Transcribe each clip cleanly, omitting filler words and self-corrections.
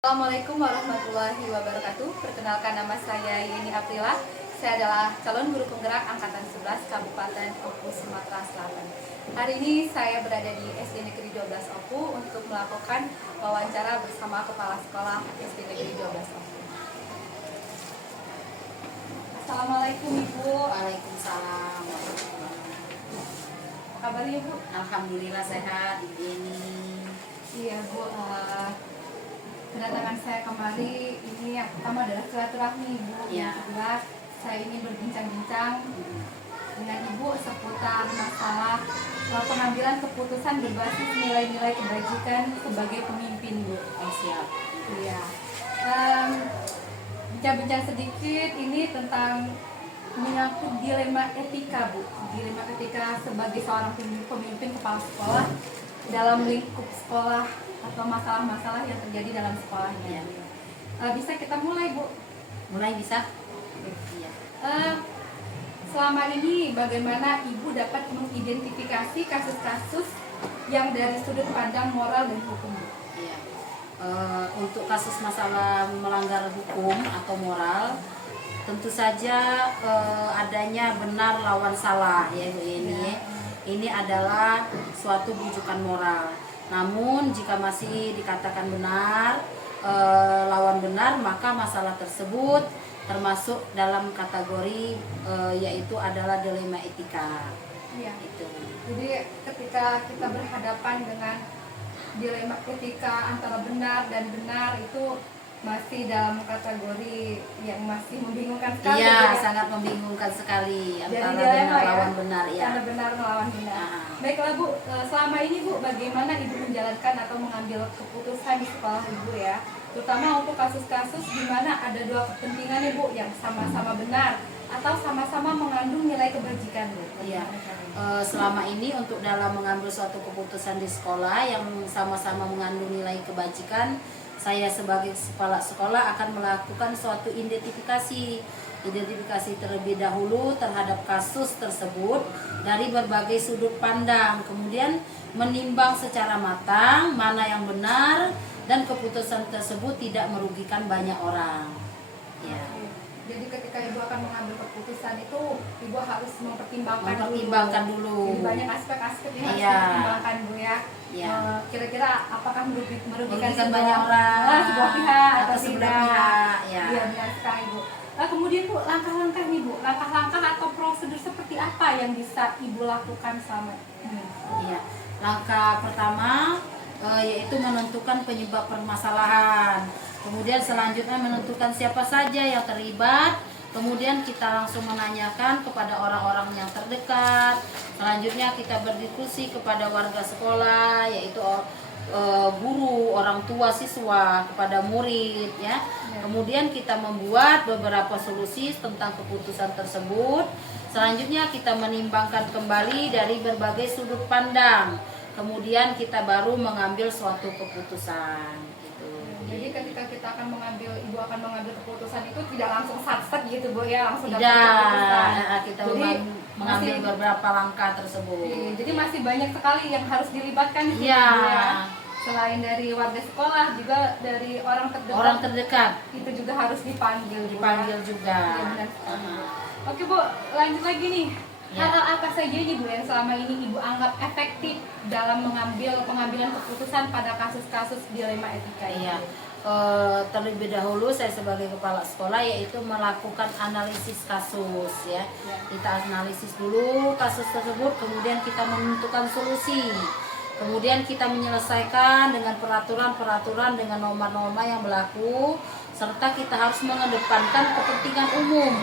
Assalamualaikum warahmatullahi wabarakatuh. Perkenalkan, nama saya Yeni Aprila. Saya adalah calon guru penggerak angkatan 11 Kabupaten Oku, Sumatera Selatan. Hari ini saya berada di SD Negeri 12 Oku untuk melakukan wawancara bersama Kepala Sekolah SD Negeri 12 Oku. Assalamualaikum Ibu. Waalaikumsalam. Apa kabarnya Bu? Alhamdulillah sehat ini. Iya Bu, kedatangan saya kemari ini yang pertama adalah silaturahmi Ibu. Ya. Yang kedua, saya ingin berbincang-bincang dengan Ibu seputar masalah pengambilan keputusan berbasis nilai-nilai kebajikan sebagai pemimpin Bu. Oh siap. Iya. Bincang-bincang sedikit ini tentang menyangkut dilema etika Bu. Dilema etika sebagai seorang pemimpin kepala sekolah dalam lingkup sekolah atau masalah-masalah yang terjadi dalam sekolahnya. Bisa kita mulai Bu? Mulai bisa? Iya. Selama ini bagaimana Ibu dapat mengidentifikasi kasus-kasus yang dari sudut pandang moral dan hukum Bu? Iya. Untuk kasus masalah melanggar hukum atau moral, tentu saja adanya benar lawan salah ya Bu ini. Ini adalah suatu rujukan moral. Namun jika masih dikatakan benar, lawan benar, maka masalah tersebut termasuk dalam kategori yaitu adalah dilema etika. Iya. Itu. Jadi ketika kita berhadapan dengan dilema etika antara benar dan benar, itu masih dalam kategori yang masih membingungkan sekali. Iya, ya. sangat membingungkan sekali antara dilema benar ya, lawan benar ya. antara benar melawan benar. Nah. Baiklah Bu, selama ini Bu, bagaimana Ibu menjalankan atau mengambil keputusan di sekolah Ibu ya, terutama untuk kasus-kasus di mana ada dua kepentingan ya Bu, yang sama-sama benar atau sama-sama mengandung nilai kebajikan Bu. Iya. Selama ini untuk dalam mengambil suatu keputusan di sekolah yang sama-sama mengandung nilai kebajikan, saya sebagai kepala sekolah akan melakukan suatu identifikasi terlebih dahulu terhadap kasus tersebut dari berbagai sudut pandang, kemudian menimbang secara matang mana yang benar dan keputusan tersebut tidak merugikan banyak orang. Ya. Jadi ketika Ibu akan mengambil keputusan itu, Ibu harus mempertimbangkan dulu. Jadi banyak aspek-aspek yang harus dipertimbangkan Bu ya. Kira-kira apakah merugikan banyak orang, sebuah pihak atau sebelah tidak? pihak. Ya. Iya benar sekali Bu. Kemudian Bu, langkah-langkah nih Bu, langkah-langkah atau prosedur seperti apa yang bisa Ibu lakukan selama ini? Iya. Langkah pertama yaitu menentukan penyebab permasalahan. Kemudian selanjutnya menentukan siapa saja yang terlibat. Kemudian kita langsung menanyakan kepada orang-orang yang terdekat. Selanjutnya kita berdiskusi kepada warga sekolah, yaitu guru, orang tua siswa, kepada murid ya. Kemudian kita membuat beberapa solusi tentang keputusan tersebut. Selanjutnya kita menimbangkan kembali dari berbagai sudut pandang. Kemudian kita baru mengambil suatu keputusan. Jadi ketika kita akan Ibu akan mengambil keputusan itu tidak langsung sat-sat gitu Bu ya, langsung dapat keputusan. Kita mengambil beberapa langkah tersebut. Jadi masih banyak sekali yang harus dilibatkan di situ Bu ya. Selain dari warga sekolah, juga dari orang terdekat. Itu juga harus dipanggil juga. Iya benar sekali. Oke Bu, lanjut lagi nih. Hal-hal apa saja nih Bu yang selama ini Ibu anggap efektif dalam pengambilan keputusan pada kasus-kasus dilema etika ini? Iya. Terlebih dahulu saya sebagai kepala sekolah yaitu melakukan analisis kasus ya. Kita analisis dulu kasus tersebut, kemudian kita menentukan solusi. Kemudian kita menyelesaikan dengan peraturan-peraturan dengan norma-norma yang berlaku, serta kita harus mengedepankan kepentingan umum.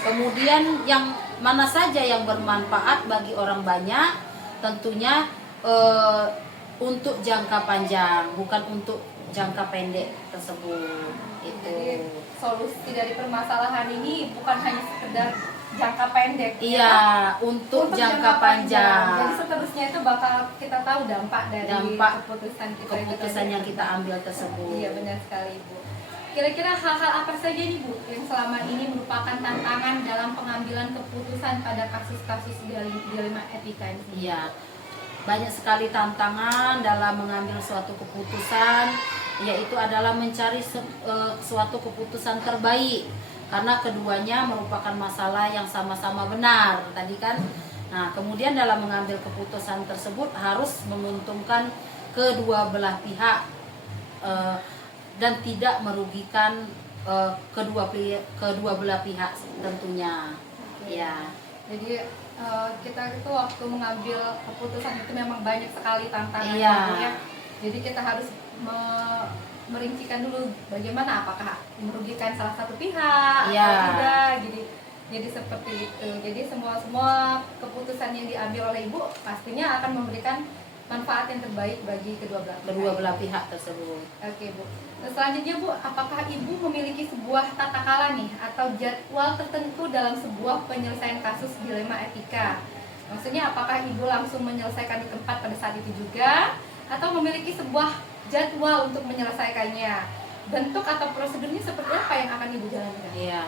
Kemudian yang mana saja yang bermanfaat bagi orang banyak, tentunya untuk jangka panjang, bukan untuk jangka pendek tersebut. Itu. Jadi solusi dari permasalahan ini bukan hanya sekedar jangka pendek. Iya, ya? untuk jangka panjang. Jadi seterusnya itu bakal kita tahu dampak dari keputusan yang kita ambil tersebut. Iya benar sekali Bu. Kira-kira hal-hal apa saja nih Bu yang selama ini merupakan tantangan dalam pengambilan keputusan pada kasus-kasus dilema etika ini? Iya, banyak sekali tantangan dalam mengambil suatu keputusan yaitu adalah mencari suatu keputusan terbaik, karena keduanya merupakan masalah yang sama-sama benar tadi kan. Nah, kemudian dalam mengambil keputusan tersebut harus menguntungkan kedua belah pihak dan tidak merugikan kedua belah pihak tentunya. Ya. Jadi kita itu waktu mengambil keputusan itu memang banyak sekali tantangannya. Iya. Jadi kita harus merincikan dulu bagaimana, apakah merugikan salah satu pihak atau tidak. Jadi seperti itu. Jadi semua keputusan yang diambil oleh ibu pastinya akan memberikan manfaat yang terbaik bagi kedua belah pihak tersebut. Oke Bu. Selanjutnya Bu, apakah ibu memiliki sebuah tata kala nih atau jadwal tertentu dalam sebuah penyelesaian kasus dilema etika? Maksudnya apakah ibu langsung menyelesaikan di tempat pada saat itu juga, atau memiliki sebuah jadwal untuk menyelesaikannya? Bentuk atau prosedurnya seperti apa yang akan ibu jalankan? Iya.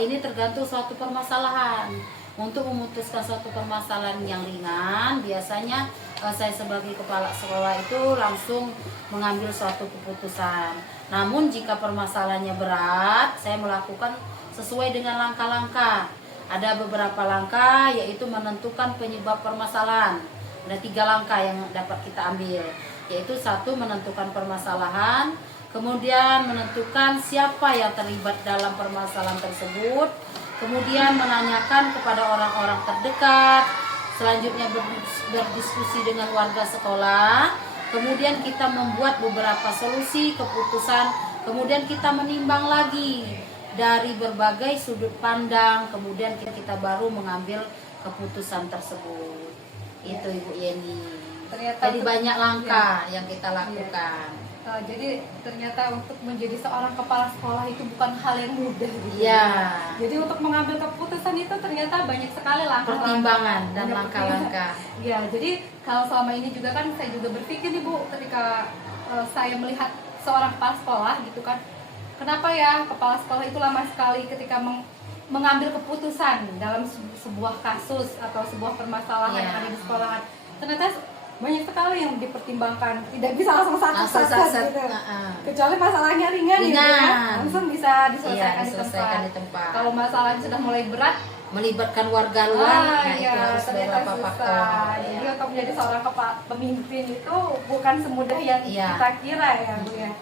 Ini tergantung suatu permasalahan. Untuk memutuskan suatu permasalahan yang ringan, biasanya saya sebagai kepala sekolah itu langsung mengambil suatu keputusan. Namun jika permasalahannya berat, saya melakukan sesuai dengan langkah-langkah. Ada beberapa langkah, yaitu menentukan penyebab permasalahan. Ada 3 langkah yang dapat kita ambil, yaitu 1, menentukan permasalahan, kemudian menentukan siapa yang terlibat dalam permasalahan tersebut, kemudian menanyakan kepada orang-orang terdekat, selanjutnya berdiskusi dengan warga sekolah, kemudian kita membuat beberapa solusi keputusan, kemudian kita menimbang lagi dari berbagai sudut pandang, kemudian kita baru mengambil keputusan tersebut. Itu Ibu Yeni. Jadi banyak langkah yang kita lakukan. Jadi ternyata untuk menjadi seorang kepala sekolah itu bukan hal yang mudah gitu. Iya. Jadi untuk mengambil keputusan itu ternyata banyak sekali langkah pertimbangan dan langkah-langkah. Iya, jadi kalau selama ini juga kan saya juga berpikir nih Bu, ketika saya melihat seorang kepala sekolah gitu kan, kenapa ya kepala sekolah itu lama sekali ketika mengambil keputusan dalam sebuah kasus atau sebuah permasalahan yang ada di sekolahan. Ternyata banyak sekali yang dipertimbangkan, tidak bisa langsung satu gitu. Kecuali masalahnya ringan gitu kan, langsung bisa diselesaikan di tempat. Kalau masalahnya sudah mulai berat, melibatkan warga luar, itu harus beberapa faktor. Jadi untuk menjadi seorang pemimpin itu bukan semudah yang kita kira ya Bu ya.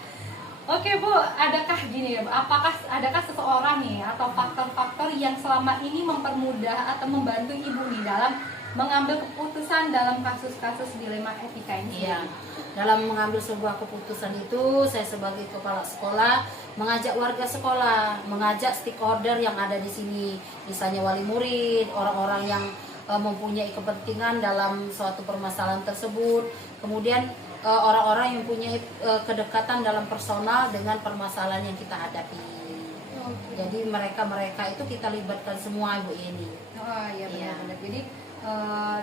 Oke Bu, adakah gini ya Bu, adakah seseorang nih atau faktor-faktor yang selama ini mempermudah atau membantu ibu nih dalam mengambil keputusan dalam kasus-kasus dilema etika ini? Iya. Dalam mengambil sebuah keputusan itu, saya sebagai kepala sekolah mengajak warga sekolah, mengajak stakeholder yang ada di sini, misalnya wali murid, orang-orang yang mempunyai kepentingan dalam suatu permasalahan tersebut, kemudian orang-orang yang punya kedekatan dalam personal dengan permasalahan yang kita hadapi. Jadi mereka itu kita libatkan semua Bu ini. Oh iya benar-benar. Jadi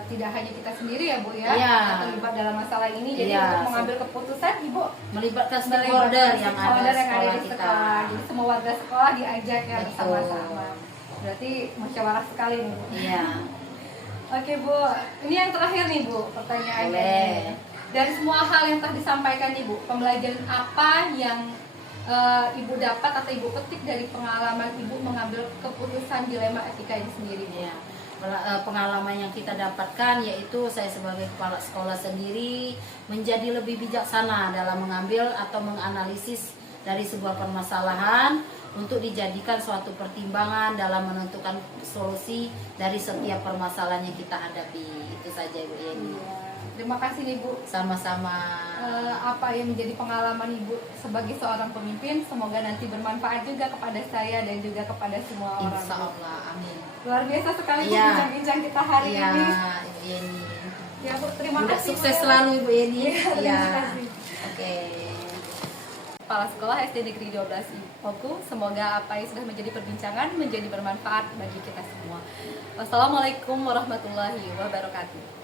tidak hanya kita sendiri ya Bu ya, terlibat dalam masalah ini. Jadi untuk mengambil keputusan Ibu melibatkan stakeholder yang ada di sekolah. Jadi semua warga sekolah diajak ya bersama-sama. Berarti musyawarah sekali nih Bu. Iya. Oke Bu, ini yang terakhir nih Bu, pertanyaannya. Dari semua hal yang telah disampaikan nih Bu, pembelajaran apa yang Ibu dapat atau Ibu petik dari pengalaman Ibu mengambil keputusan dilema etika ini sendiri? Ya, pengalaman yang kita dapatkan yaitu saya sebagai kepala sekolah sendiri menjadi lebih bijaksana dalam mengambil atau menganalisis dari sebuah permasalahan untuk dijadikan suatu pertimbangan dalam menentukan solusi dari setiap permasalahan yang kita hadapi. Itu saja Ibu Yeni. Terima kasih nih Bu. Sama-sama. Apa yang menjadi pengalaman Ibu sebagai seorang pemimpin, semoga nanti bermanfaat juga kepada saya dan juga kepada semua orang. Insya Allah, amin. Luar biasa sekali bincang-bincang kita hari ini. Ibu Yeni. Ya Bu, terima kasih. Sukses selalu Ibu Yeni. Terima kasih. Oke. Kepala Sekolah SD Negeri 12 Ipoku, semoga apa yang sudah menjadi perbincangan menjadi bermanfaat bagi kita semua. Wassalamualaikum warahmatullahi wabarakatuh.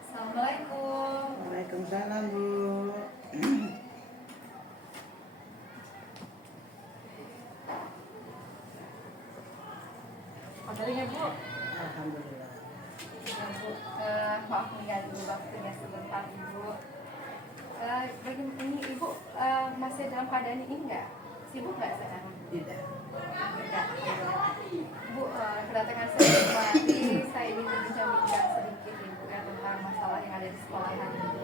Assalamualaikum. Waalaikumsalam Bu. ini ibu masih dalam keadaan ini nggak? Sibuk nggak sekarang? Tidak. Tidak. Bu, kedatangan saya kemari, saya ingin berbincang-bincang sedikit ibu ya tentang masalah yang ada di sekolahan ibu.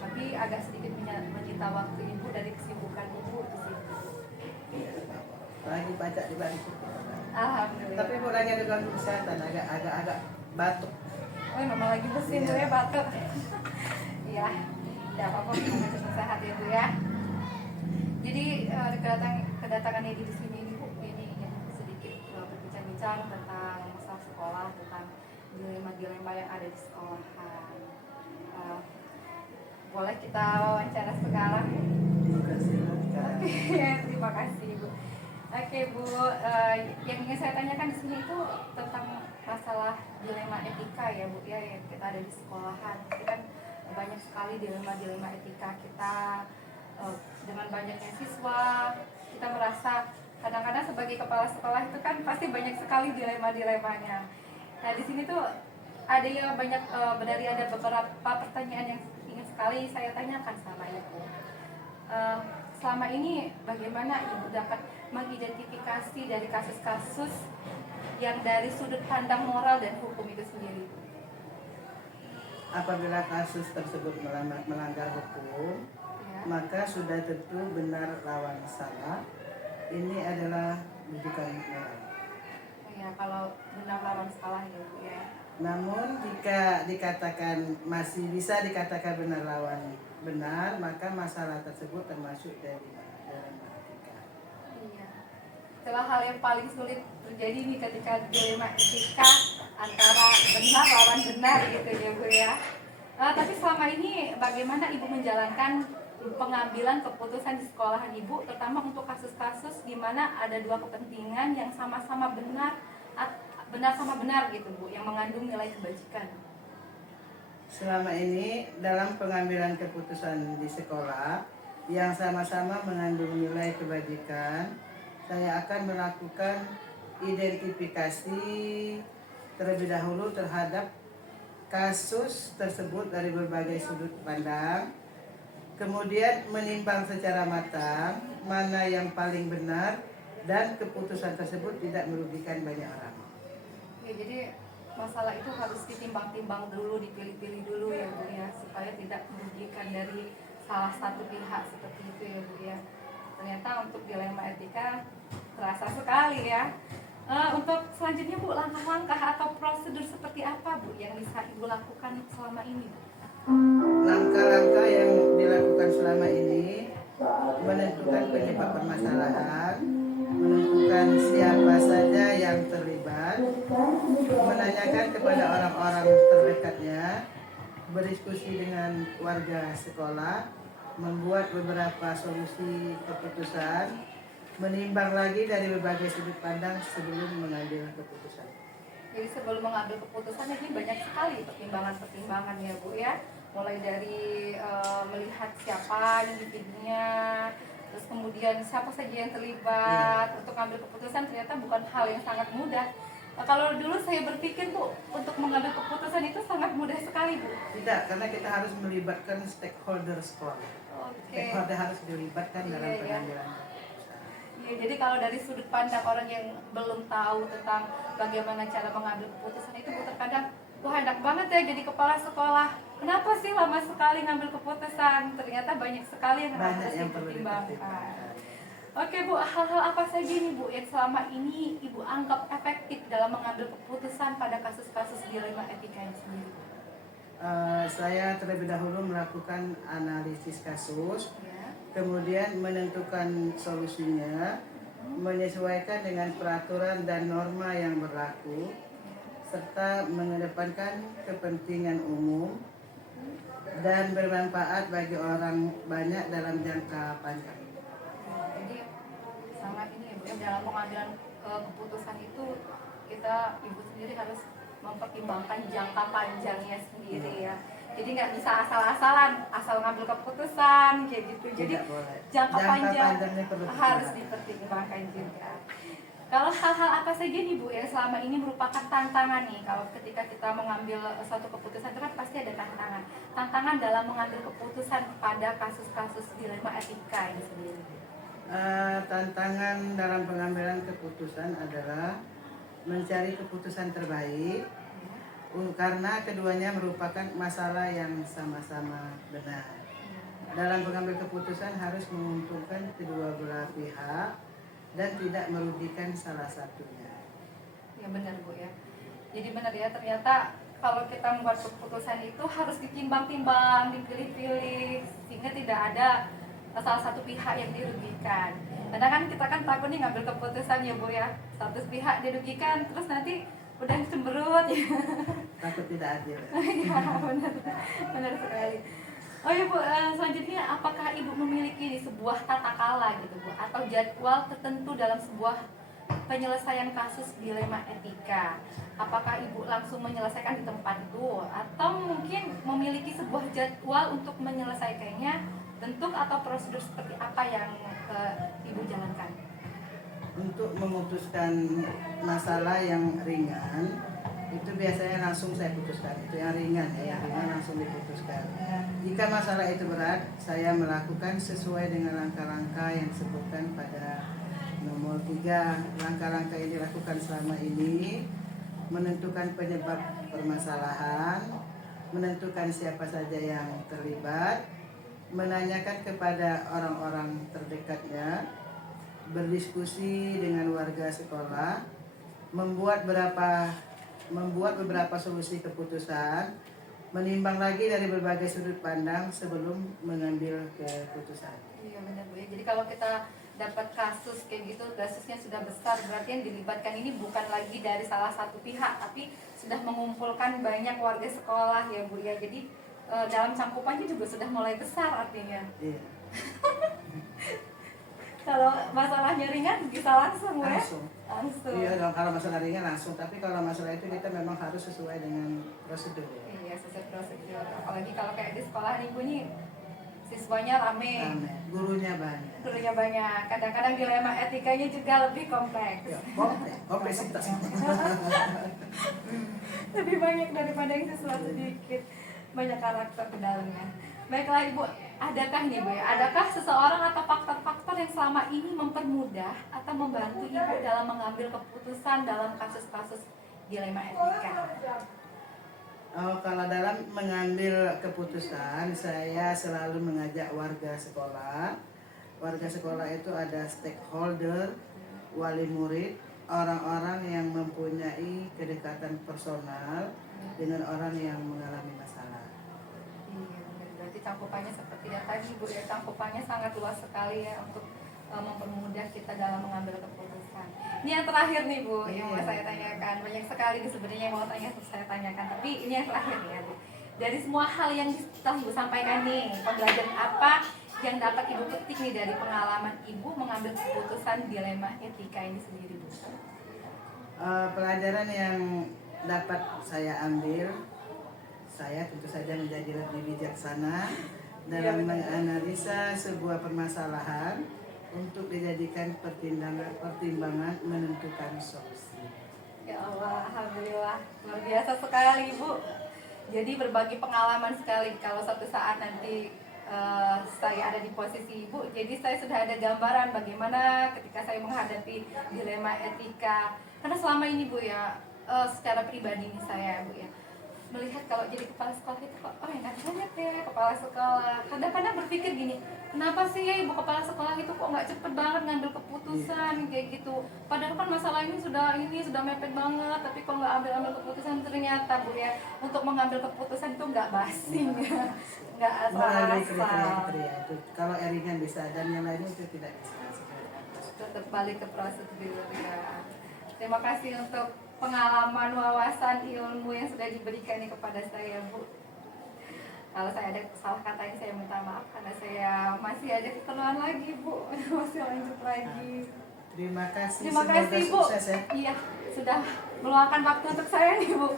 Tapi agak sedikit menyita waktu ibu dari kesibukan ibu itu sih. Lagi baca di balik. Alhamdulillah. Tapi kurangnya ada ganggu kesehatan, agak batuk. Oh, memang lagi bersin bu ya batuk. Iya, tidak apa-apa, semoga cepat sehat ya bu ya. Jadi kedatangannya di sini ini bu, ini ingin sedikit berbincang-bincang tentang masalah sekolah, tentang dilema-dilema yang ada di sekolahan. Boleh kita wawancara sekarang? Terima kasih. Oke, terima kasih bu. Oke bu, yang ingin saya tanyakan di sini itu tentang masalah dilema etika ya bu ya, yang kita ada di sekolahan. Itu kan banyak sekali dilema-dilema etika kita dengan banyaknya siswa. Kita merasa kadang-kadang sebagai kepala sekolah itu kan pasti banyak sekali dilema-dilemanya. Nah di sini tuh ada yang banyak ada beberapa pertanyaan yang ingin sekali saya tanyakan sama ibu. Selama ini bagaimana ibu dapat mengidentifikasi dari kasus-kasus yang dari sudut pandang moral dan hukum itu sendiri? Apabila kasus tersebut melanggar hukum, Ya. maka sudah tentu benar lawan salah. Ini adalah rujukan moral. Ya, kalau benar lawan salah ya bu ya. Namun jika dikatakan masih bisa dikatakan benar lawan benar, maka masalah tersebut termasuk dari dilema etika. Iya. Itulah hal yang paling sulit terjadi nih ketika dilema etika antara benar lawan benar gitu ya bu ya. Tapi selama ini bagaimana ibu menjalankan pengambilan keputusan di sekolahan ibu, terutama untuk kasus-kasus di mana ada dua kepentingan yang sama-sama benar sama benar gitu bu, yang mengandung nilai kebajikan? Selama ini dalam pengambilan keputusan di sekolah yang sama-sama mengandung nilai kebajikan, saya akan melakukan identifikasi terlebih dahulu terhadap kasus tersebut dari berbagai sudut pandang, kemudian menimbang secara matang mana yang paling benar dan keputusan tersebut tidak merugikan banyak orang. Ya, jadi masalah itu harus ditimbang-timbang dulu, dipilih-pilih dulu ya bu ya, supaya tidak merugikan dari salah satu pihak seperti itu ya bu ya. Ternyata untuk dilema etika terasa sekali ya. Untuk selanjutnya bu, langkah-langkah atau prosedur seperti apa bu yang bisa ibu lakukan selama ini bu? Langkah-langkah yang dilakukan selama ini menentukan penyebab permasalahan, menentukan siapa saja yang terlibat, menanyakan kepada orang-orang terdekatnya, berdiskusi dengan warga sekolah, membuat beberapa solusi keputusan, menimbang lagi dari berbagai sudut pandang sebelum mengambil keputusan. Jadi sebelum mengambil keputusan ini banyak sekali pertimbangan-pertimbangan ya bu ya, mulai dari melihat siapa individunya, terus kemudian siapa saja yang terlibat. Untuk mengambil keputusan ternyata bukan hal yang sangat mudah. Kalau dulu saya berpikir bu, untuk mengambil keputusan itu sangat mudah sekali bu. Tidak, karena kita harus melibatkan stakeholder sekolah. Stakeholder harus dilibatkan dalam pengambilan keputusan. Ya, jadi kalau dari sudut pandang orang yang belum tahu tentang bagaimana cara mengambil keputusan itu bu, terkadang wah enak banget ya jadi kepala sekolah. Kenapa sih lama sekali ngambil keputusan? Ternyata banyak sekali yang harus dipertimbangkan. Oke bu, hal-hal apa saja nih bu yang selama ini ibu anggap efektif dalam mengambil keputusan pada kasus-kasus dilema etika ini sendiri? Saya terlebih dahulu melakukan analisis kasus, Ya. kemudian menentukan solusinya, menyesuaikan dengan peraturan dan norma yang berlaku, serta mengedepankan kepentingan umum dan bermanfaat bagi orang banyak dalam jangka panjang. Jadi sangat ini ya bu, dalam pengambilan keputusan itu kita ibu sendiri harus mempertimbangkan jangka panjangnya sendiri ya. Jadi nggak bisa asal-asalan, asal ngambil keputusan kayak gitu. Jadi Tidak boleh. jangka panjang panjangnya perlu harus dipertimbangkan juga. Kalau hal-hal apa saja nih Bu yang selama ini merupakan tantangan nih kalau ketika kita mengambil suatu keputusan itu kan pasti ada tantangan. Tantangan dalam mengambil keputusan pada kasus-kasus dilema etika ini sendiri. Tantangan dalam pengambilan keputusan adalah mencari keputusan terbaik karena keduanya merupakan masalah yang sama-sama benar. Dalam mengambil keputusan harus menguntungkan kedua belah pihak dan tidak merugikan salah satunya. Ya benar Bu ya. Jadi benar ya, ternyata kalau kita membuat keputusan itu harus ditimbang-timbang, dipilih-pilih sehingga tidak ada salah satu pihak yang dirugikan. Karena kan kita kan takut nih ngambil keputusan ya Bu ya, satu pihak dirugikan terus nanti udah cemberut ya. Takut tidak adil. Ya benar sekali. Oh ya Bu, selanjutnya apakah Ibu memiliki sebuah tata kala gitu Bu atau jadwal tertentu dalam sebuah penyelesaian kasus dilema etika? Apakah Ibu langsung menyelesaikan di tempat itu atau mungkin memiliki sebuah jadwal untuk menyelesaikannya, bentuk atau prosedur seperti apa yang Ibu jalankan? Untuk memutuskan masalah yang ringan itu biasanya langsung saya putuskan, itu yang ringan ya, yang ringan langsung diputuskan. Jika masalah itu berat, saya melakukan sesuai dengan langkah-langkah yang disebutkan pada nomor 3. Langkah-langkah yang dilakukan selama ini menentukan penyebab permasalahan, menentukan siapa saja yang terlibat, menanyakan kepada orang-orang terdekatnya, berdiskusi dengan warga sekolah, membuat beberapa solusi keputusan, menimbang lagi dari berbagai sudut pandang sebelum mengambil keputusan. Iya benar Bu ya. Jadi kalau kita dapat kasus kayak gitu, kasusnya sudah besar, berarti yang dilibatkan ini bukan lagi dari salah satu pihak, tapi sudah mengumpulkan banyak warga sekolah ya Bu ya. Jadi dalam cangkupannya juga sudah mulai besar artinya. Iya. Kalau masalahnya ringan bisa langsung ya? Langsung. Iya dong, kalau masalah ringan langsung, tapi kalau masalah itu kita memang harus sesuai dengan prosedur. Iya, sesuai prosedur. Apalagi kalau kayak di sekolah Ibu nih siswanya rame. Gurunya banyak. Gurunya banyak. Kadang-kadang dilema etikanya juga lebih kompleks. Ya, kompleksitas. Lebih banyak daripada yang siswa sedikit. Banyak karakter ke dalamnya. Baiklah Ibu, adakah nih Bu ya, adakah seseorang atau faktor-faktor yang selama ini mempermudah atau membantu Ibu dalam mengambil keputusan dalam kasus-kasus dilema etika? Kalau dalam mengambil keputusan, saya selalu mengajak warga sekolah. Warga sekolah itu ada stakeholder, wali murid, orang-orang yang mempunyai kedekatan personal dengan orang yang mengalami masalah. Berarti cangkupannya seperti yang tadi Bu ya, cangkupannya sangat luas sekali ya untuk mempermudah kita dalam mengambil keputusan. Ini yang terakhir nih Bu, yang mau saya tanyakan. Banyak sekali nih sebenarnya yang mau saya tanyakan, tapi ini yang terakhir ya Bu. Dari semua hal yang telah Ibu sampaikan nih, pembelajaran apa yang dapat Ibu petik nih dari pengalaman Ibu mengambil keputusan dilema etika ini sendiri Bu? Pelajaran yang dapat saya ambil, saya tentu saja menjadi lebih bijaksana dalam menganalisa sebuah permasalahan untuk dijadikan pertimbangan menentukan solusi. Ya Allah, alhamdulillah, luar biasa sekali Bu. Jadi berbagi pengalaman sekali. Kalau suatu saat nanti saya ada di posisi Ibu, jadi saya sudah ada gambaran bagaimana ketika saya menghadapi dilema etika. Karena selama ini Bu ya, secara pribadi nih saya Bu ya, melihat kalau jadi kepala sekolah itu kok enak banget ya kepala sekolah. Kadang-kadang berpikir gini, kenapa sih ya Ibu kepala sekolah itu kok nggak cepet banget ngambil keputusan kayak gitu. Padahal kan masalah ini sudah mepet banget, tapi kok nggak ambil keputusan. Ternyata Bu ya, untuk mengambil keputusan itu nggak basing ya, nggak asal-asal. Kalau eringan bisa dan yang lainnya itu tidak bisa. Tetap balik ke prosedur ya. Terima kasih untuk pengalaman, wawasan, ilmu yang sudah diberikan kepada saya Bu. Kalau saya ada salah kata yang saya minta maaf karena saya masih ada keperluan lagi Bu. Masih lanjut lagi. Terima kasih. Terima kasih Bu. Sukses, ya. Iya, sudah meluangkan waktu untuk saya nih Bu.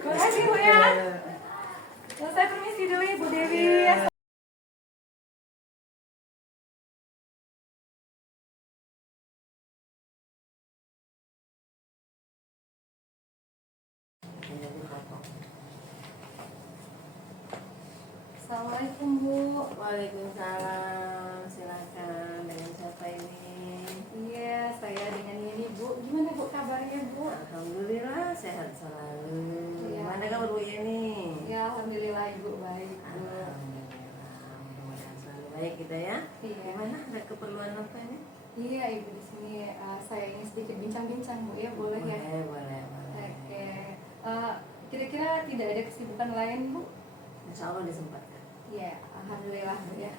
Terima kasih Bu ya. Saya permisi dulu ya Bu Dewi. Assalamualaikum Bu. Waalaikumsalam, silakan. Dengan siapa ini? Iya, saya dengan ini Bu. Gimana Bu kabarnya Bu? Alhamdulillah sehat selalu. Iya. Mana kabar Bu Yeni? Ya Alhamdulillah Ibu baik Bu. Alhamdulillah, mudah-mudahan selalu baik kita ya. Iya. Gimana, ada keperluan apa ini? Iya Ibu di sini saya ingin sedikit bincang-bincang Bu ya, boleh ya? Boleh. Oke. Kira-kira tidak ada kesibukan lain Bu? Insya Allah disempatkan. Iya, alhamdulillah Bu ya.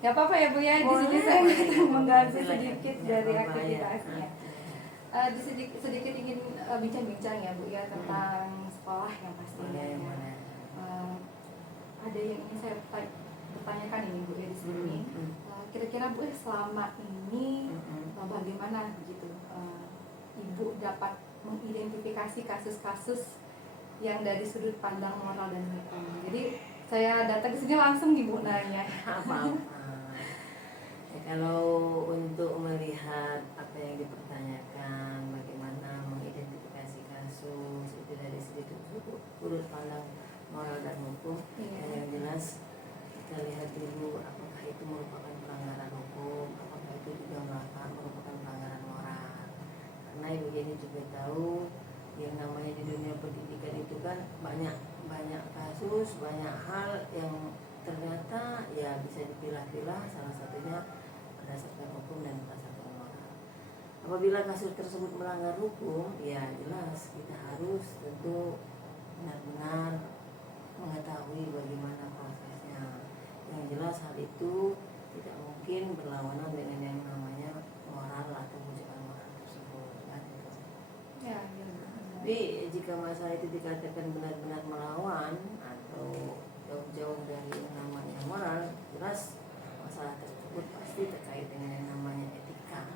Gak apa-apa ya Bu ya, di Boleh. sini saya mengganggu Silakan. sedikit Ya, dari apa-apa, aktivitasnya. ya. Sedikit ingin bincang-bincang ya Bu ya tentang sekolah yang pastinya. Boleh. Ada yang ingin saya bertanyakan ini Bu ya di sini. Kira-kira Bu selama ini bagaimana begitu Ibu dapat mengidentifikasi kasus-kasus yang dari sudut pandang moral dan hukum. Jadi saya datang ke sini langsung Ibu nanya. Apa-apa. Ya, kalau untuk melihat apa yang dipertanyakan, bagaimana mengidentifikasi kasus itu dari sudut pandang moral dan hukum, Iya. yang jelas kita lihat dulu apakah itu merupakan pelanggaran hukum, apakah itu juga merupakan pelanggaran moral. Karena Ibu Yeni juga tahu yang namanya di dunia pendidikan itu kan banyak kasus, banyak hal yang ternyata ya bisa dipilah-pilah, salah satunya berdasarkan hukum dan berdasarkan moral. Apabila kasus tersebut melanggar hukum, ya jelas kita harus tentu benar-benar mengetahui bagaimana prosesnya. Yang jelas hal itu tidak mungkin berlawanan dengan yang namanya moral atau wujud moral tersebut. Kan? Ya. Tapi jika masalah itu dikatakan benar-benar melawan atau jauh-jauh dari yang namanya moral, jelas masalah tersebut pasti terkait dengan yang namanya etika.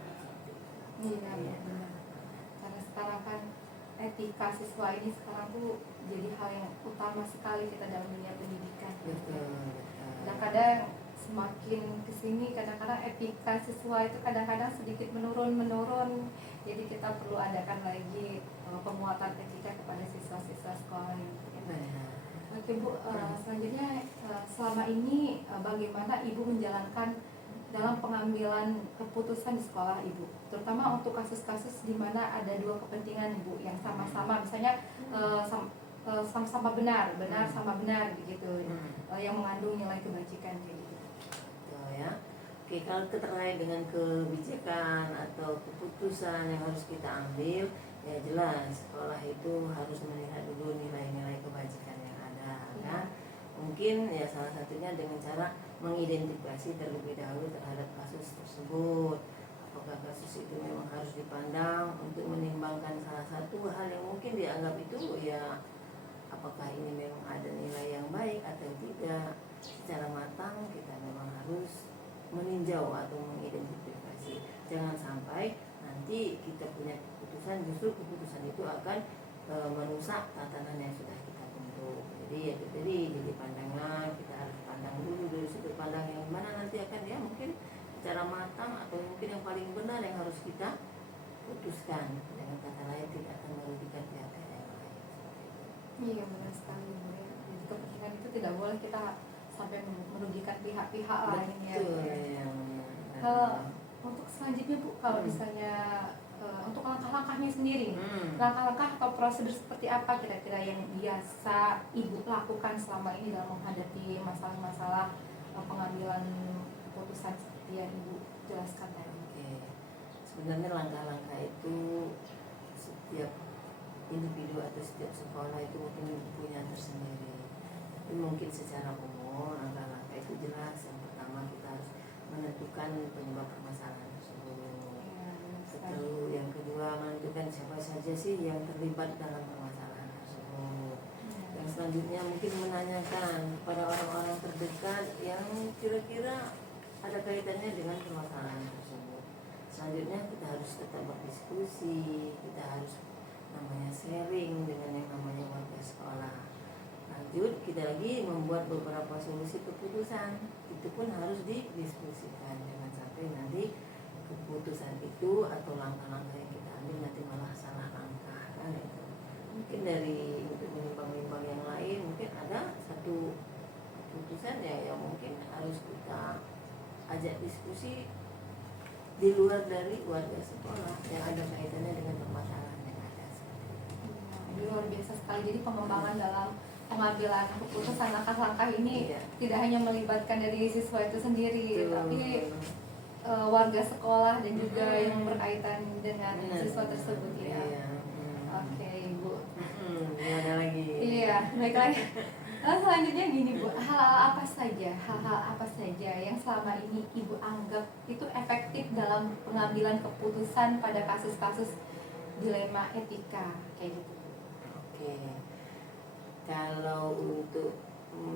Iya benar. Karena sekarang kan etika siswa ini sekarang tuh jadi hal yang utama sekali kita dalam dunia pendidikan. Betul. Kadang-kadang semakin kesini kadang-kadang etika siswa itu kadang-kadang sedikit menurun. Jadi kita perlu adakan lagi penguatan etika kepada siswa-siswa sekolah ini. Oke Bu, selanjutnya selama ini bagaimana Ibu menjalankan dalam pengambilan keputusan di sekolah Ibu, terutama untuk kasus-kasus di mana ada dua kepentingan Ibu yang sama-sama, misalnya sama-sama benar sama benar begitu, yang mengandung nilai kebajikan kayak gitu. Ya. Oke, kalau terkait dengan kebijakan atau keputusan yang harus kita ambil, ya jelas sekolah itu harus melihat dulu nilai-nilai kebajikan yang ada, kan? Mungkin ya salah satunya dengan cara mengidentifikasi terlebih dahulu terhadap kasus tersebut. Apakah kasus itu memang harus dipandang untuk menimbangkan salah satu hal yang mungkin dianggap itu ya apakah ini memang ada nilai yang baik atau tidak. Secara matang kita memang harus meninjau atau mengidentifikasi. Jangan sampai nanti kita punya keputusan, justru keputusan itu akan merusak tatanan yang sudah kita bentuk. Jadi ya itu tadi, jadi pandangan kita harus pandang dulu dari sudut pandang yang mana nanti akan ya mungkin secara matang atau mungkin yang paling benar yang harus kita putuskan. Dengan kata lain tidak akan merugikan pihak yang lain. Iya benar sekali Bu. Jadi kepentingan itu tidak boleh kita sampai merugikan pihak-pihak lain ya. Betul. Untuk selanjutnya Bu, kalau misalnya untuk langkah-langkahnya sendiri, langkah-langkah atau prosedur seperti apa kira-kira yang biasa Ibu lakukan selama ini dalam menghadapi masalah-masalah pengambilan keputusan seperti yang Ibu jelaskan tadi? Oke. Sebenarnya langkah-langkah itu setiap individu atau setiap sekolah itu mungkin punya tersendiri. Tapi mungkin secara umum langkah-langkah itu jelas. Yang pertama kita harus menentukan penyebab permasalahan tersebut. Lalu yang kedua menentukan siapa saja sih yang terlibat dalam permasalahan tersebut. Yang selanjutnya mungkin menanyakan pada orang-orang terdekat yang kira-kira ada kaitannya dengan permasalahan tersebut. Selanjutnya kita harus tetap berdiskusi, kita harus namanya sharing dengan yang namanya warga sekolah. Lanjut kita lagi membuat beberapa solusi keputusan, itu pun harus didiskusikan, jangan sampai nanti keputusan itu atau langkah-langkah yang kita ambil nanti malah salah langkah, kan itu. Mungkin dari untuk menimbang-nimbang yang lain mungkin ada satu keputusan ya mungkin harus kita ajak diskusi di luar dari warga sekolah yang ada kaitannya dengan permasalahan yang ada. Ini luar biasa sekali. Jadi pengembangan dalam pengambilan keputusan langkah-langkah ini Iya. tidak hanya melibatkan dari siswa itu sendiri, Betul. tapi warga sekolah dan juga yang berkaitan dengan Benar. siswa tersebut ya. Iya. Oke, Ibu. Ada lagi. Iya, baik lagi. Lalu selanjutnya gini Bu, hal-hal apa saja yang selama ini Ibu anggap itu efektif dalam pengambilan keputusan pada kasus-kasus dilema etika kayak gitu? Oke. Kalau untuk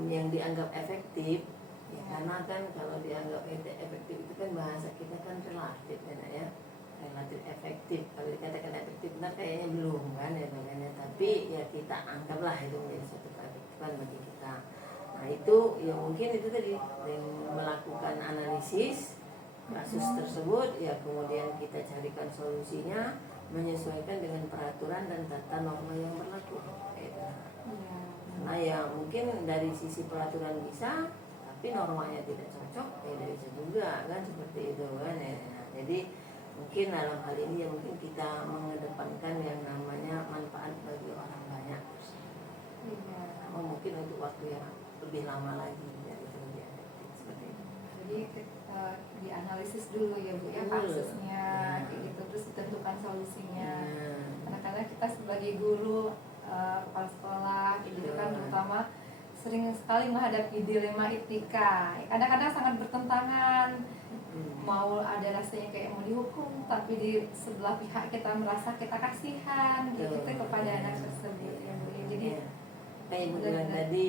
yang dianggap efektif, ya karena kan kalau dianggap efektif itu kan bahasa kita kan relatif ya, relatif efektif. Kalau dikatakan efektif benar kayaknya belum kan ya namanya, tapi ya kita anggaplah itu menjadi suatu keefektifan bagi kita. Nah itu ya mungkin itu tadi melakukan analisis kasus tersebut, ya kemudian kita carikan solusinya menyesuaikan dengan peraturan dan tata norma yang berlaku. Gitu. Nah ya mungkin dari sisi peraturan bisa, tapi normanya tidak cocok, ya dari situ juga kan seperti itu kan ya. Nah, jadi mungkin dalam hal ini ya mungkin kita mengedepankan yang namanya manfaat bagi orang banyak. Nah, mungkin untuk waktu yang lebih lama lagi ya itu lebih efektif seperti itu. Jadi dianalisis dulu ya Bu ya kasusnya kayak gitu, terus ditentukan solusinya. Karena kita sebagai guru, kepala sekolah kayak gitu kan terutama sering sekali menghadapi dilema etika. Kadang-kadang sangat bertentangan. Mau ada rasanya kayak mau dihukum, tapi di sebelah pihak kita merasa kita kasihan gitu kepada anak tersebut ya Bu. Jadi kayak Ibu bilang tadi,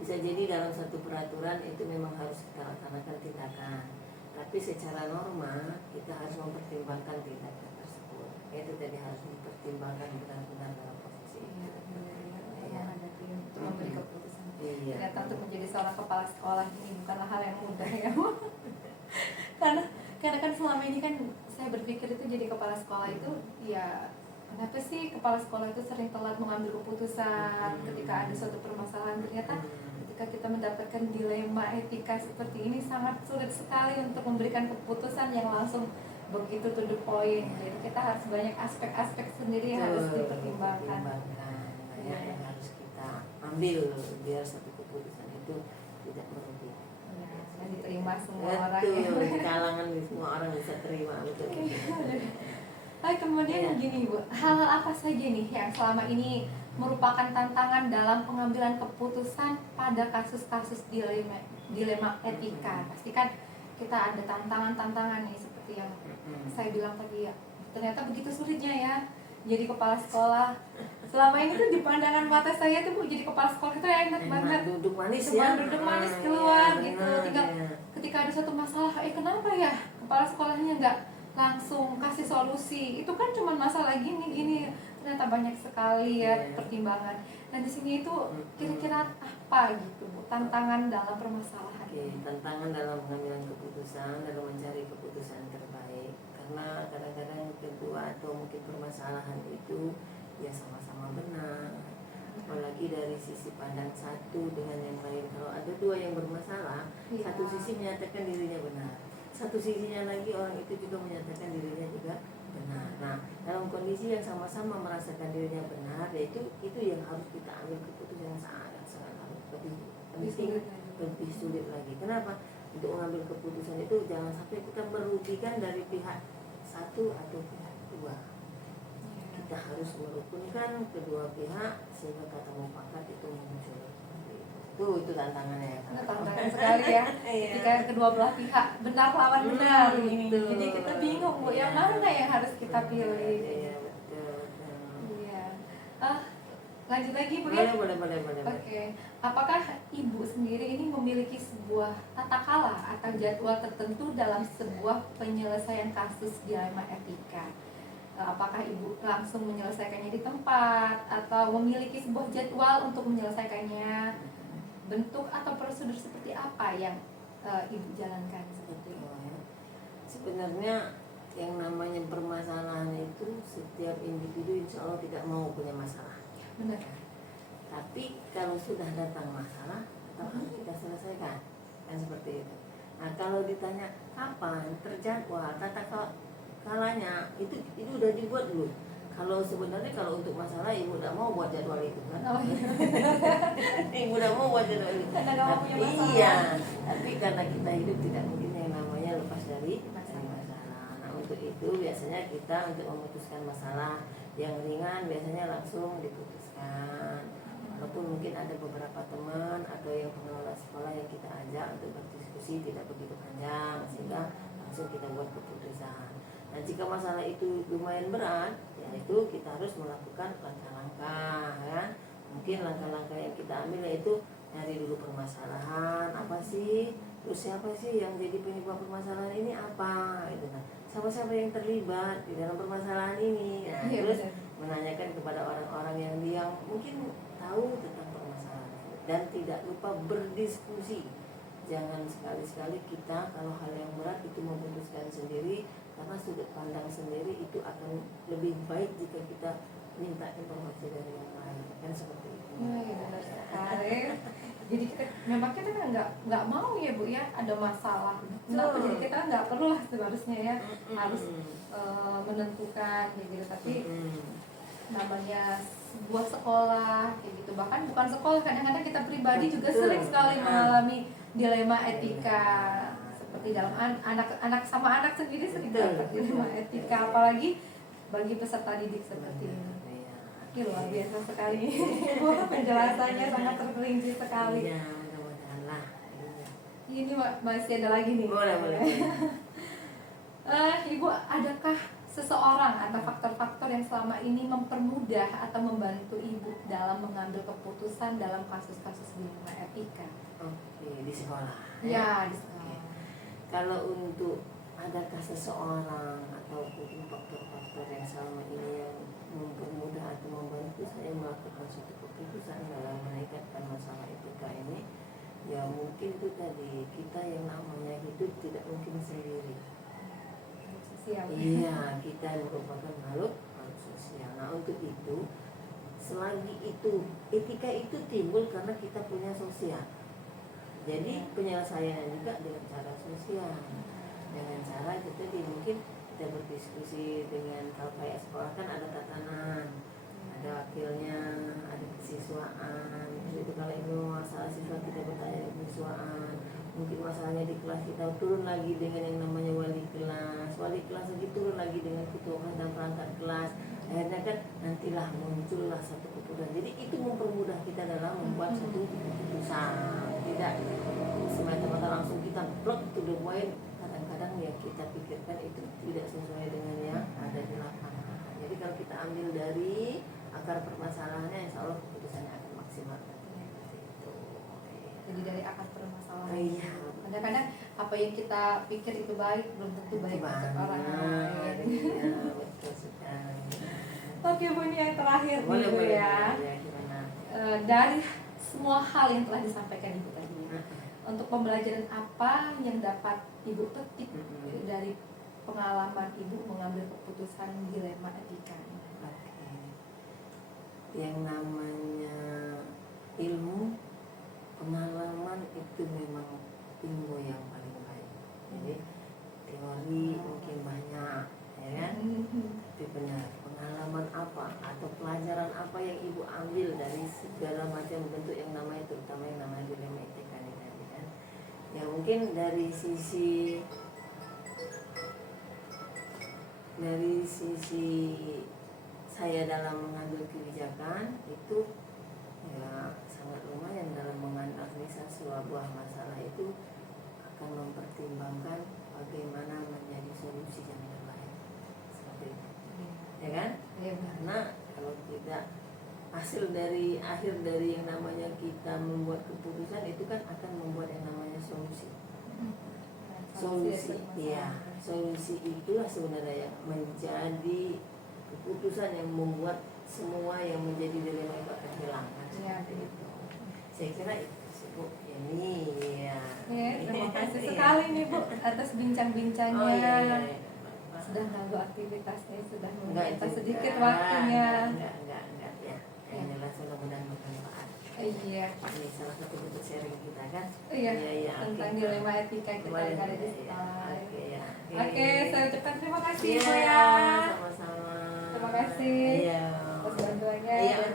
bisa jadi dalam satu peraturan itu memang harus kita laksanakan tindakan, tapi secara norma kita harus mempertimbangkan tindakan tersebut. Itu tadi harus dipertimbangkan benar-benar dalam posisi itu. Menghadapi untuk memberi keputusan. Iya. Ternyata untuk menjadi seorang kepala sekolah ini bukanlah hal yang mudah ya Bu. karena kan selama ini kan saya berpikir itu jadi kepala sekolah itu ya kenapa sih kepala sekolah itu sering telat mengambil keputusan ketika ada suatu permasalahan. Ternyata ketika kita mendapatkan dilema etika seperti ini sangat sulit sekali untuk memberikan keputusan yang langsung begitu to the point. Jadi kita harus banyak aspek-aspek sendiri yang harus dipertimbangkan. Yang harus kita ambil biar satu keputusan itu tidak merugikan. Dan diterima semua orang ya. Betul, di kalangan semua orang bisa terima betul. Kemudian gini Bu, hal-hal apa saja nih yang selama ini merupakan tantangan dalam pengambilan keputusan pada kasus-kasus dilema etika? Pastikan kita ada tantangan-tantangan nih seperti yang saya bilang tadi ya. Ternyata begitu sulitnya ya jadi kepala sekolah. Selama ini tuh di pandangan mata saya tuh Bu, jadi kepala sekolah itu enak banget. Duduk manis Cuma ya. duduk manis keluar Iya, gitu. benar, Tinggal ya. ketika ada suatu masalah, kenapa ya kepala sekolahnya nggak langsung kasih solusi? Itu kan cuma masalah gini. Ternyata banyak sekali ya pertimbangan. Dan di sini itu kira-kira apa gitu Bu, tantangan dalam permasalahan? Oke, tantangan dalam pengambilan keputusan, dalam mencari keputusan terbaik. Karena kadang-kadang kedua atau mungkin permasalahan itu ya sama-sama benar. Apalagi dari sisi pandang satu dengan yang lain. Kalau ada dua yang bermasalah, satu sisi menyatakan dirinya benar, satu sisinya lagi orang itu juga menyatakan dirinya juga benar. Nah, dalam kondisi yang sama-sama merasakan dirinya benar, yaitu itu yang harus kita ambil keputusan yang sangat harus lebih sulit lagi. Kenapa? Untuk mengambil keputusan itu jangan sampai kita merugikan dari pihak satu atau pihak dua. Kita harus merukunkan kedua pihak sehingga kata mufakat itu muncul. Itu tantangannya. Itu tantangan sekali ya. Ketika kedua belah pihak benar lawan benar ini. Jadi kita bingung Bu, yang mana yang harus kita pilih. Iya, betul. Iya. Lanjut lagi Bu ya. Boleh. Oke. Apakah Ibu sendiri ini memiliki sebuah tata kala atau jadwal tertentu dalam sebuah penyelesaian kasus dilema etika? Apakah Ibu langsung menyelesaikannya di tempat atau memiliki sebuah jadwal untuk menyelesaikannya? Bentuk atau prosedur seperti apa yang Ibu jalankan seperti itu? Sebenarnya yang namanya permasalahan itu setiap individu insya Allah tidak mau punya masalah. Benar. Tapi kalau sudah datang masalah, atau harus kita selesaikan, kan seperti itu. Nah kalau ditanya kapan terjadwal tata kalanya, itu udah dibuat dulu. Kalau sebenarnya kalau untuk masalah ibu tidak mau buat jadwal itu kan. Oh, iya. Ibu tidak mau buat jadwal itu. Karena nggak mau punya masalah. Iya, tapi karena kita hidup tidak mungkin yang namanya lepas dari masalah. Nah untuk itu biasanya kita untuk memutuskan masalah yang ringan biasanya langsung diputuskan. Walaupun mungkin ada beberapa teman atau yang pengelola sekolah yang kita ajak untuk berdiskusi tidak begitu panjang sehingga langsung kita buat keputusan. Nah jika masalah itu lumayan berat, yaitu kita harus melakukan langkah-langkah ya. Mungkin langkah-langkah yang kita ambil yaitu nyari dulu permasalahan apa sih, terus siapa sih yang jadi penyebab permasalahan ini apa, itu kan. Siapa yang terlibat di dalam permasalahan ini. Nah, Iya, terus benar. menanyakan kepada orang-orang yang mungkin tahu tentang permasalahan dan tidak lupa berdiskusi. Jangan sekali-sekali kita kalau hal yang berat itu memutuskan sendiri, karena sudut pandang sendiri itu akan lebih baik jika kita minta informasi dari yang lain, kan seperti itu. Iya, benar sekali. Jadi memang kita kan nggak mau ya Bu ya ada masalah. Kenapa? Jadi kita nggak perlu lah seharusnya ya harus menentukan kayak gitu. Tapi namanya sebuah sekolah kayak gitu, bahkan bukan sekolah, kadang-kadang kita pribadi juga sering sekali mengalami dilema etika seperti dalam anak sama anak sendiri sering dapat dilema etika, apalagi bagi peserta didik seperti ini. Ini luar biasa sekali. Penjelasannya sangat terperinci sekali. Iya, mudah-mudahan lah. Ini masih ada lagi nih. Boleh. Ibu, adakah seseorang atau faktor-faktor yang selama ini mempermudah atau membantu ibu dalam mengambil keputusan dalam kasus-kasus dilema etika? Oke, di sekolah. Ya, di sekolah. Kalau untuk adakah seseorang ataupun faktor-faktor yang selama ini yang mempermudah atau membantu saya melakukan suatu keputusan dalam meningkatkan masalah etika ini, ya mungkin itu tadi, kita yang namanya hidup tidak mungkin sendiri. Sosial. Iya, kita merupakan makhluk sosial. Nah untuk itu, selagi itu etika itu timbul karena kita punya sosial. Jadi penyelesaiannya juga dengan cara sosial, dengan cara kita mungkin kita berdiskusi dengan, kalau kayak sekolah kan ada tatanan, ada wakilnya, ada kesiswaan. Itu kalau itu masalah siswa kita bertanya dengan kesiswaan. Mungkin masalahnya di kelas kita turun lagi dengan yang namanya wali kelas lagi turun lagi dengan ketua kelas dan perangkat kelas. Akhirnya kan nantilah muncullah satu keputusan. Jadi itu mempermudah kita dalam membuat satu keputusan. Tidak semata-mata langsung kita plug to the point. Kadang-kadang yang kita pikirkan itu tidak sesuai dengan yang ada di lapangan. Jadi kalau kita ambil dari akar permasalahannya, insya Allah keputusannya akan maksimal. Jadi dari akar permasalahan. Iya. Kadang-kadang apa yang kita pikir itu baik belum tentu baik untuk orang lain. Iya, betul sekali. Oke Bu, ini yang terakhir nih Bu ya. Gimana? Dari semua hal yang telah disampaikan Ibu tadi, untuk pembelajaran apa yang dapat Ibu petik dari pengalaman Ibu mengambil keputusan dilema etika ini? Oke. Yang namanya ilmu, pengalaman itu memang ilmu yang paling baik. Jadi teori mungkin banyak, ya kan? Tapi benar, pengalaman apa atau pelajaran apa yang ibu ambil dari segala macam bentuk yang namanya, terutama yang namanya dilema etika ini tadi kan? Ya mungkin dari sisi saya dalam mengambil kebijakan itu ya sangat lumayan dalam menganalisa sebuah masalah itu, akan mempertimbangkan bagaimana menjadi solusi yang terbaik seperti itu, ya kan? Karena kalau tidak akhir dari yang namanya kita membuat keputusan itu kan akan membuat yang namanya solusi. Solusi itulah sebenarnya yang menjadi keputusan yang membuat semua yang menjadi dilema itu akan hilang. Itu. Saya kira itu sih Bu. Ini ya. Terima kasih sekali nih Bu atas bincang-bincangnya. Iya. Sudah mengganggu aktivitasnya, sudah Enggak meminta juga. sedikit waktunya. Enggak ya. Yang jelas mudah-mudahan bermanfaat. Iya. Ini salah satu bentuk sharing kita kan. Iya, Iya, tentang oke. dilema etika kita Boleh, ada di boleh, sekolah. ya. Oke ya. Oke, saya ucapkan terima kasih Iya, Bu ya. sama-sama. Terima kasih Iya. atas bantuannya Iya. dan